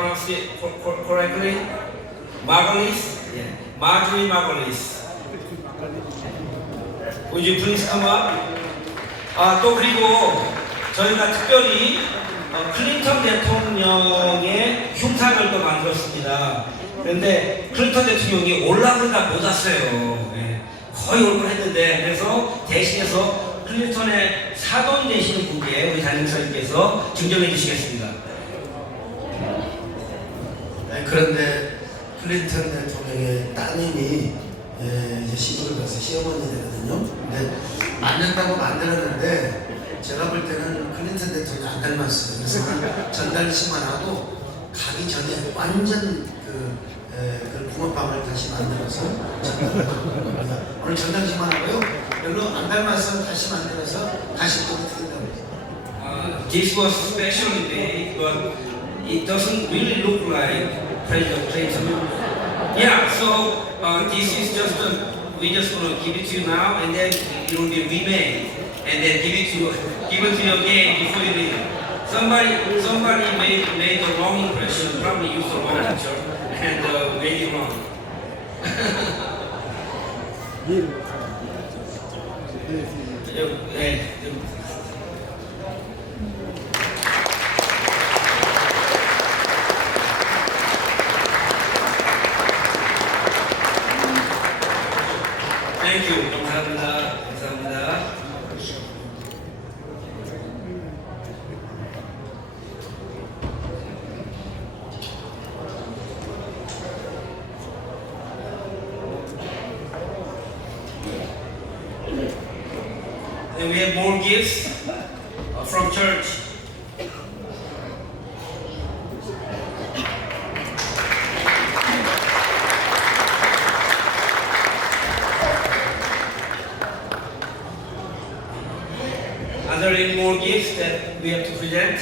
pronounce it co- co- correctly? Margolis? Yeah. Marjorie Margolis. Would you please come up? 아, 또 그리고 저희가 특별히 어, 클린턴 대통령의 흉상을 또 만들었습니다. 그런데 클린턴 대통령이 올라그러다 못 왔어요. 예, 거의 올 뻔했는데 그래서 대신해서 클린턴의 사돈 되시는 분께 우리 담임선생님께서 증정해 주시겠습니다. 네, 그런데 클린턴 대통령의 따님이 예, 이제 시집을 가서 시어머니 되거든요. 근데 만든다고 만들었는데 제가 볼 때는 클린턴 대통령 안 닮았어요. 그래서 전달식만 하고 가기 전에 완전 그, 에, 그 붕어빵을 다시 만들어서 전달을 겁니다. 오늘 전달식만 하고요. 별로 안 닮아서 다시 만들어서 다시 또 드린다고 해요. Uh, this was specially made, but it doesn't really look like President Clinton. Yeah, so uh, this is just a, we just gonna give it to you now, and then it will be remade, and then give it to you, give it to you again before you leave. Somebody, somebody made made the wrong impression, probably used the wrong picture, and uh, made it wrong. 네, 네. You. 감사합니다. 감사합니다. And we have more gifts uh, from church. Are there any more gifts that we have to present?